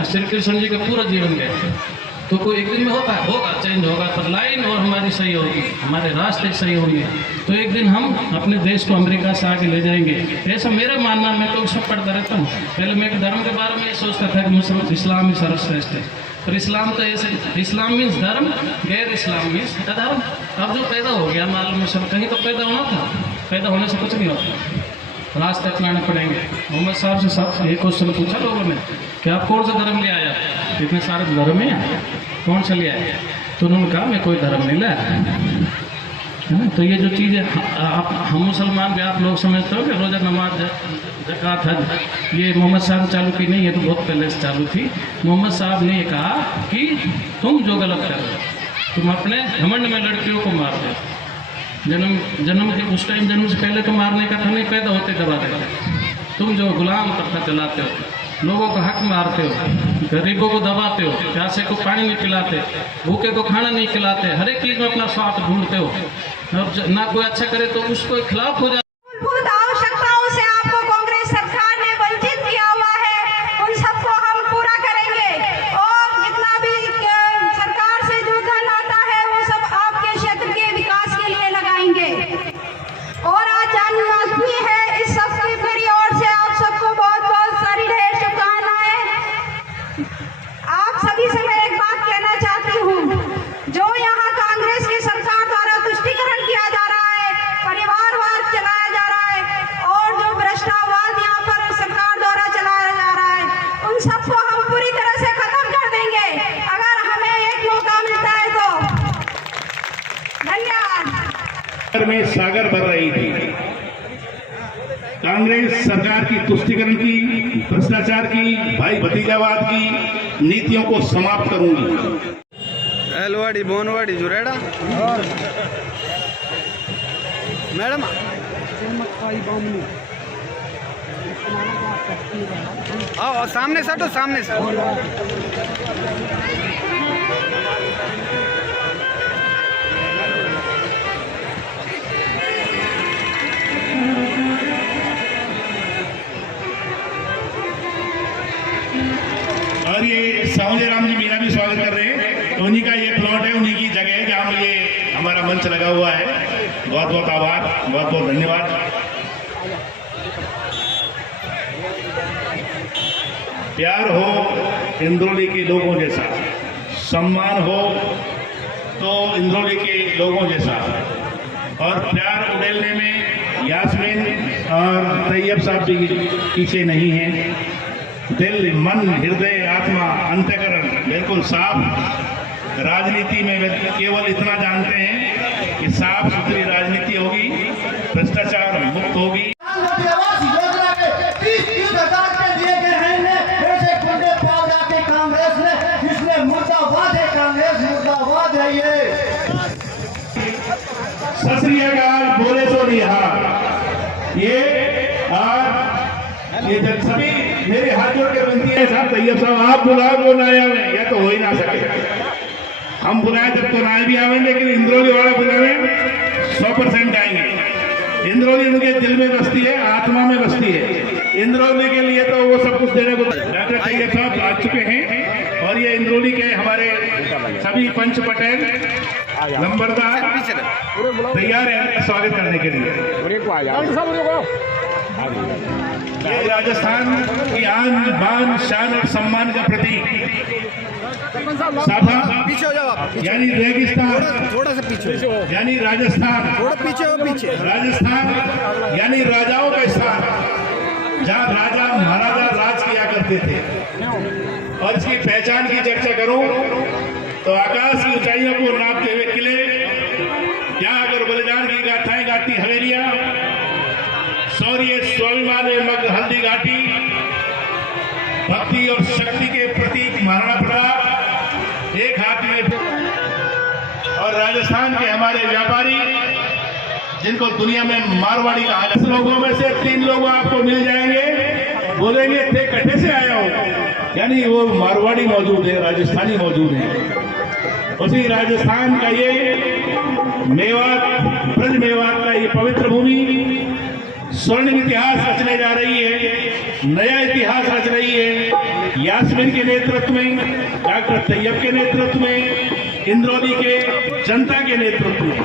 श्री कृष्ण जी का पूरा जीवन गए, तो कोई एक दिन में होता है, होगा चेंज होगा, पर लाइन और हमारी सही होगी, हमारे रास्ते सही होंगे तो एक दिन हम अपने देश को अमेरिका से आगे ले जाएंगे। ऐसा मेरा मानना, मैं तो सब पढ़ता रहता हूँ। पहले मैं धर्म के बारे में ये सोचता था कि मुसलमान इस्लाम ही सर्वश्रेष्ठ है, पर इस्लाम तो ऐसे, इस्लाम मीन्स धर्म, गैर इस्लाम मीन्स अधर्म। अब जो पैदा हो गया मालूम मुसलमान, कहीं तो पैदा होना था, पैदा होने से कुछ नहीं होता, रास्ते अपनाने पड़ेंगे। मोहम्मद साहब से सब एक क्वेश्चन पूछा लोगों ने कि आप कौन सा धर्म ले आया, इतने सारे धर्म हैं, कौन सा ले आया? तो उन्होंने कहा मैं कोई धर्म नहीं लाया, है ना। तो ये जो चीज़ें आप हम मुसलमान भी आप लोग समझते हो कि रोज़ा नमाज ज़कात हज ये मोहम्मद साहब चालू की नहीं है, तो बहुत पहले से चालू थी। मोहम्मद साहब ने ये कहा कि तुम जो गलत कर रहे हो, तुम अपने घमंड में लड़कियों को मार दो, जन्म के उस टाइम जन्म से पहले तो मारने का था नहीं, पैदा होते दबा देते। तुम जो गुलाम तबका चलाते हो, लोगों का हक मारते हो, गरीबों को दबाते हो, प्यासे को पानी नहीं पिलाते, भूखे को खाना नहीं खिलाते, हर एक चीज़ में अपना स्वार्थ ढूंढते हो, और ना कोई अच्छा करे तो उसको खिलाफ हो जाए। मूलभूत आवश्यकताओं से आपको कांग्रेस सरकार ने वंचित किया हुआ है, उन सबको हम पूरा करेंगे, और जितना भी सरकार से जो धन आता है वो सब आपके क्षेत्र के विकास के लिए लगाएंगे। और आज जन्माष्टमी है, इस सब की मेरी ओर से आप सबको बहुत बहुत सारी ढेर शुभकामनाएं। आप सभी से मैं एक बात कहना चाहती हूँ, जो यहाँ कांग्रेस की सरकार द्वारा तुष्टीकरण किया जा रहा है, परिवारवाद चलाया जा रहा है, और जो भ्रष्टाचार यहाँ पर सरकार द्वारा चलाया जा रहा है, उन सबको हम पूरी तरह से खत्म कर देंगे अगर हमें एक मौका मिलता है तो। धन्यवाद। में सागर भर रही थी, कांग्रेस सरकार की तुष्टीकरण की, भ्रष्टाचार की, भाई भतीजावाद की नीतियों को समाप्त करूंगी। एलवाड़ी बोनवाड़ी जुरेड़ा मैडम आओ सामने से हटो, सामने से। और ये सावले राम जी मीना भी स्वागत कर रहे हैं, उन्हीं का ये प्लॉट है, उन्हीं की जगह है जहाँ ये हमारा मंच लगा हुआ है। बहुत बहुत आभार, बहुत बहुत धन्यवाद। प्यार हो इंद्रौली के लोगों जैसा, सम्मान हो तो इंद्रौली के लोगों जैसा, और प्यार उड़ेलने में यास्मीन और तैयब साहब भी पीछे नहीं हैं। दिल, मन, हृदय, आत्मा, अंतःकरण बिल्कुल साफ। राजनीति में वे केवल इतना जानते हैं कि साफ सुथरी राजनीति होगी, भ्रष्टाचार मुक्त होगी। सत श्री अकाल, बोले तो निहार। ये जब सभी मेरे हाथ जोड़ के विनती है साहब, तैयब साहब आप बुलाओ जो ना आवे, या तो हो ही ना सके। हम बुलाए जब तो ना भी आवे, लेकिन इंद्रौली वाला बुलावे 100% आएंगे। इंद्रौली उनके दिल में बसती है, आत्मा में बसती है। इंद्रौली के लिए तो वो सब कुछ देने को डॉक्टर तैयब साहब आ चुके हैं, और ये इंद्रौली के हमारे सभी पंच पटेल नंबरदार तैयार है स्वागत करने के लिए। ये राजस्थान की आन बान शान और सम्मान का प्रतीक साफा पीछे हो जाओ आप, यानी रेगिस्तान, थोड़ा सा पीछे यानी राजस्थान, थोड़ा पीछे हो, पीछे। राजस्थान यानी राजाओं का स्थान, जहाँ राजा महाराजा राज किया करते थे। और इसकी पहचान की चर्चा करूं तो आकाश की ऊंचाइयों को नापते हुए किले, यहाँ अगर बलिदान की गाथाएं गाती हवेलियां, शौर्य स्वाभिमान में मग्न हल्दी घाटी, भक्ति और शक्ति के प्रतीक महाराणा प्रताप एक हाथ में, और राजस्थान के हमारे व्यापारी जिनको दुनिया में मारवाड़ी कहा जाता है, लोगों में से 3 लोग आपको मिल जाएंगे, बोलेंगे थे कट्ठे से आया हो, यानी वो मारवाड़ी मौजूद है, राजस्थानी मौजूद है। उसी राजस्थान का ये मेवात, ब्रज मेवात का ये पवित्र भूमि स्वर्णिम इतिहास रचने जा रही है, नया इतिहास रच रही है। यास्मीन के नेतृत्व में, डॉक्टर तैयब के नेतृत्व में, इंद्रौली के जनता के नेतृत्व में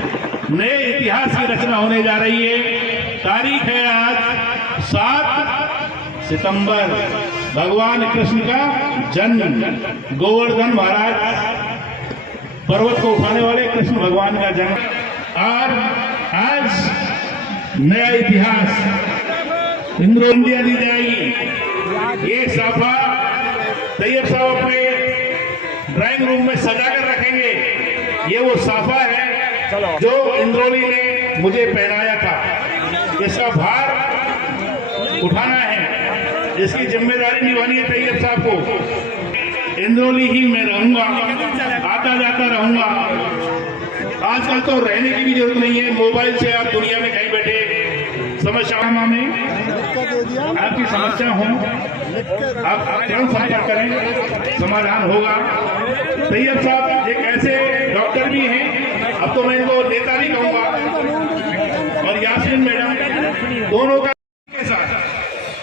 नए इतिहास की रचना होने जा रही है। तारीख है आज 7 सितंबर, भगवान कृष्ण का जन्म, गोवर्धन महाराज पर्वत को उठाने वाले कृष्ण भगवान का जन्म। और आज नया इतिहास इंद्रो इंडिया दी जाएगी। ये साफा तैयब साहब अपने ड्राइंग रूम में सजा कर रखेंगे। ये वो साफा है जो इंद्रोली ने मुझे पहनाया था। इसका भार उठाना है, इसकी जिम्मेदारी निभानी है तैयब साहब को। इंद्रोली ही मैं रहूंगा, आता जाता रहूंगा। आजकल तो रहने की भी जरूरत नहीं है, मोबाइल से आप दुनिया में कहीं बैठे समस्या में आपकी समस्या हो, आप तुरंत संपर्क करें, समाधान होगा। तैयब साहब एक ऐसे डॉक्टर भी हैं, अब तो मैं इनको नेता भी कहूंगा, और यास्मीन मैडम दोनों का के साथ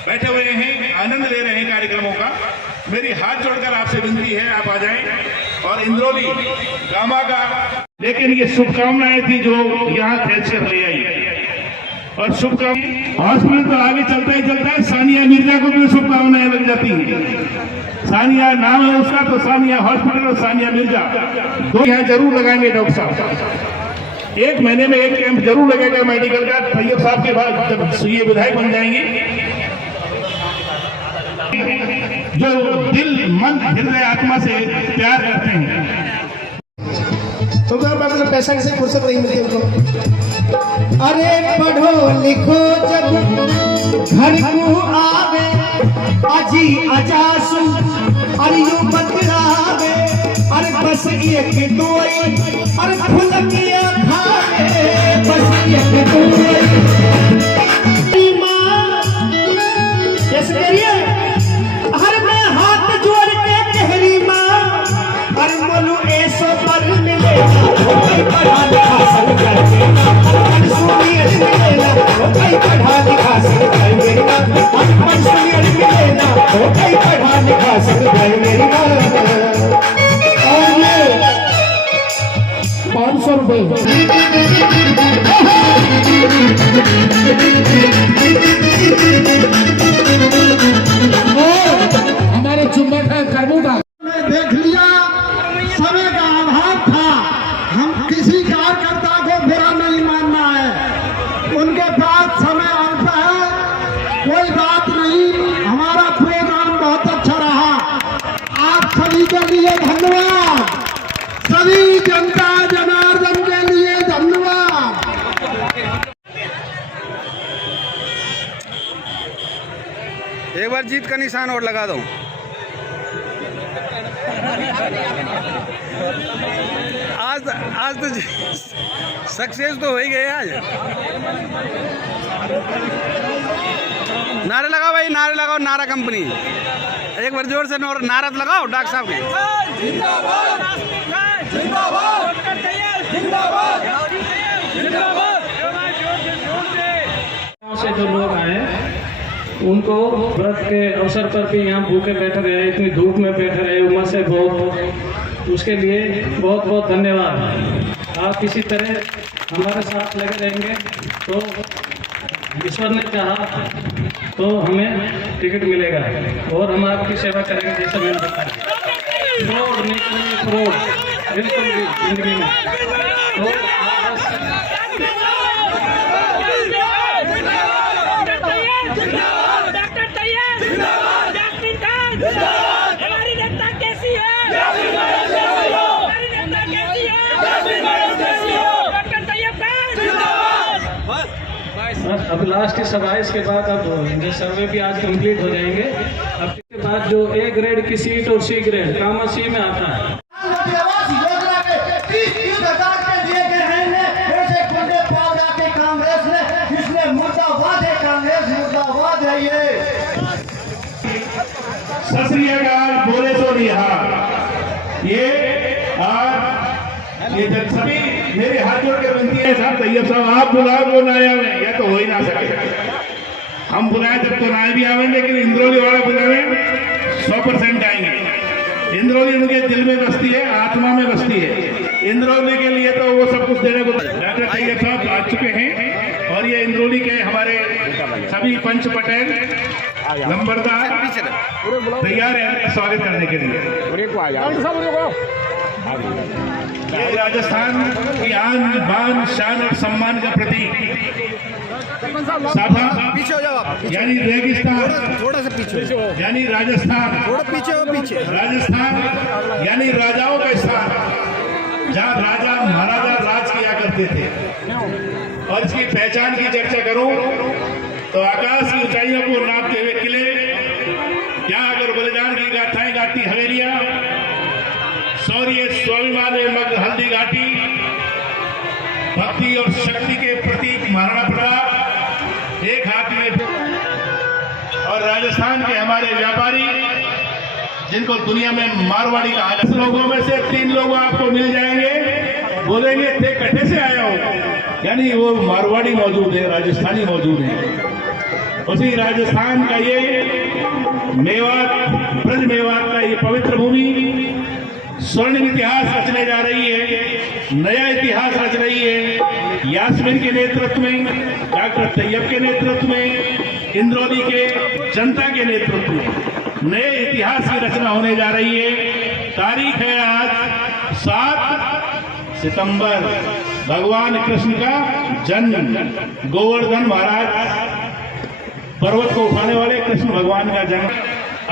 बैठे हुए हैं, आनंद ले रहे हैं कार्यक्रमों का। मेरी हाथ जोड़कर आपसे विनती है, आप आ जाएं और इंद्रोली गामा का, लेकिन ये शुभकामनाएं थी जो यहाँ खींच कर ले आई। और शुभकामनाएं हॉस्पिटल तो आगे चलता ही चलता है, सानिया मिर्जा को भी शुभकामनाएं लग जाती हैं। सानिया नाम है उसका, तो सानिया हॉस्पिटल और सानिया मिर्जा दो यहाँ जरूर लगाएंगे डॉक्टर साहब। 1 महीने में 1 कैंप जरूर लगेगा मेडिकल का। तैयब साहब के बाद जब ये विधायक बन जाएंगे, जो दिल मन हृदय आत्मा से प्यार करते हैं, उनको मतलब पैसा किसी फुर्सत नहीं मिलती उनको। अरे पढ़ो लिखो जब घर को आवे, अजी अजासु अरे यू बतलावे, अरे बस एक दोई, अरे फुलकिया खावे, बस एक दोई। कैसे करिए? हर मैं हाथ जोड़ के कहरी माँ, हर मोलू ऐसो पर मिले, पढ़ा लिखा सब कर देना, सुनियर मिलेना, पढ़ा लिखा सब कर देना, सुनियर मिलेना, पढ़ा लिखा सब कर देना। और ये 500 रुपए हमारे चुम्बक कर्मों का देख लिया, समय का अभाव था। हम किसी कार्यकर्ता को बुरा नहीं मानना है, उनके पास समय अल्प है, कोई बात नहीं। हमारा प्रोग्राम बहुत अच्छा रहा। आप सभी के लिए धन्यवाद, सभी जनता जनार्दन के लिए धन्यवाद। एक बार जीत का निशान और लगा दो। आज तो सक्सेस तो हो ही गए आज। नारे लगाओ भाई, नारे लगाओ, नारा कंपनी। एक बार जोर से नारा लगाओ डॉक्टर साहब के। से जो लोग आए उनको व्रत के अवसर पर भी यहाँ भूखे बैठे रहे, इतनी धूप में बैठे रहे, उमस से बहुत, उसके लिए बहुत बहुत धन्यवाद। आप इसी तरह हमारे साथ लगे रहेंगे तो ईश्वर ने चाहा तो हमें टिकट मिलेगा और हम आपकी सेवा करेंगे जैसा मैंने बताया। फ्रॉड नहीं, कोई फ्रॉड बिल्कुल भी जिंदगी में। तो अब लास्ट सभा, इसके बाद अब जो सर्वे भी आज कंप्लीट हो जाएंगे। अब इसके बाद जो ए ग्रेड की सीट और सी ग्रेड कामा सी में आता है। सत श्री अकाल, बोले तो बिहार। ये जब सभी मेरे हाथ जोड़ के विनती है साहब, तैयब साहब आप बुलाओ वो ना आवे, या तो हो ही ना सके। हम बुलाए जब तो ना भी आवे, लेकिन इंद्रौली वाला बुलावे 100% आएंगे। इंद्रौली उनके दिल में बसती है, आत्मा में बसती है। इंद्रौली के लिए तो वो सब कुछ देने को डॉक्टर तैयब साहब आ चुके हैं। और ये इंद्रौली के हमारे सभी पंच पटेल नंबरदार तैयार है स्वागत करने के लिए। ये राजस्थान की आन बान शान और सम्मान का प्रतीक साफा, पीछे हो जाओ आप, यानी रेगिस्तान, थोड़ा सा पीछे, यानी राजस्थान, थोड़ा पीछे हो, पीछे राजस्थान यानी राजाओं का स्थान, जहाँ राजा महाराजा राज किया करते थे। और इसकी पहचान की चर्चा करूं तो आकाश की ऊंचाइयों को नापते हुए किले, यहाँ अगर बलिदान की गाथाएं गाती हवेलियां, शौर्य स्वाभिमान में मग्न हल्दी घाटी, भक्ति और शक्ति के प्रतीक महाराणा प्रताप एक हाथ में। और राजस्थान के हमारे व्यापारी जिनको दुनिया में मारवाड़ी कहा जाता है, लोगों में से 3 लोग आपको मिल जाएंगे, बोलेंगे थे कट्ठे से आया हो, यानी वो मारवाड़ी मौजूद है, राजस्थानी मौजूद है। उसी राजस्थान का ये मेवात, ब्रज मेवात का ये पवित्र भूमि स्वर्णिम इतिहास रचने जा रही है, नया इतिहास रच रही है। यास्मीन के नेतृत्व में, डॉक्टर तैयब के नेतृत्व में, इंद्रौली के जनता के नेतृत्व में नए इतिहास की रचना होने जा रही है। तारीख है आज 7 सितंबर, भगवान कृष्ण का जन्म, गोवर्धन महाराज पर्वत को उठाने वाले कृष्ण भगवान का जन्म।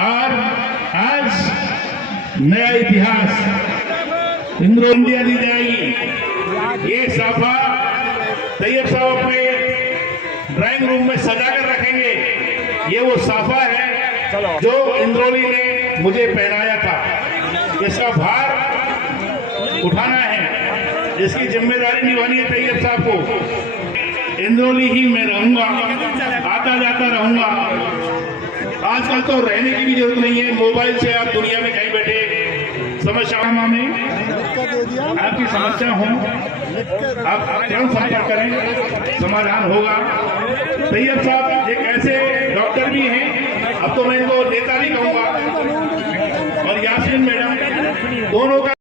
और आज नया इतिहास इंद्रौली दी जाएगी। ये साफा तैयब साहब अपने ड्राइंग रूम में सजा कर रखेंगे। ये वो साफा है जो इंद्रौली ने मुझे पहनाया था। इसका भार उठाना है, इसकी जिम्मेदारी निभानी है तैयब साहब को। इंद्रौली ही मैं रहूंगा, आता जाता रहूंगा। आजकल तो रहने की भी जरूरत नहीं है, मोबाइल से आप दुनिया में कहीं बैठे समस्या में आपकी समस्या हो, आप तुरंत संपर्क करें, समाधान होगा। तैयब साहब एक ऐसे डॉक्टर भी हैं, अब तो मैं इनको नेता भी कहूंगा, और यास्मीन मैडम, दोनों का